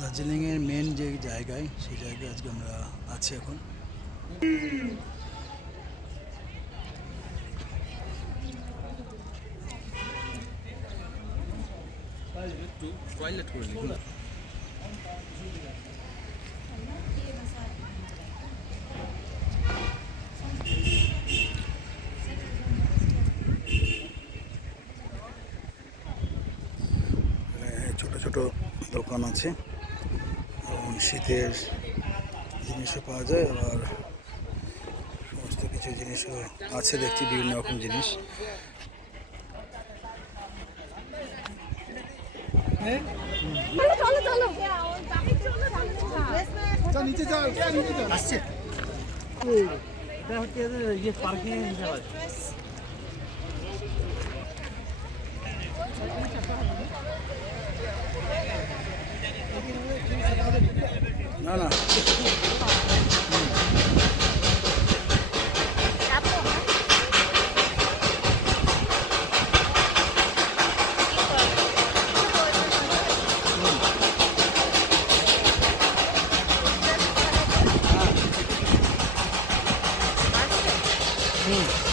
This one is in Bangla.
দার্জিলিংয়ের মেন যে জায়গায় সেই জায়গায় আজকে আমরা আছি এখন। ছোট ছোট দোকান আছে। শীতের জিনিসও পাওয়া যায় আবার সমস্ত কিছু জিনিসও আছে দেখছি বিভিন্ন রকম জিনিস। নিচে যাও নিচে যাও আসছে। ইয়ে পার্কিং না না Mm.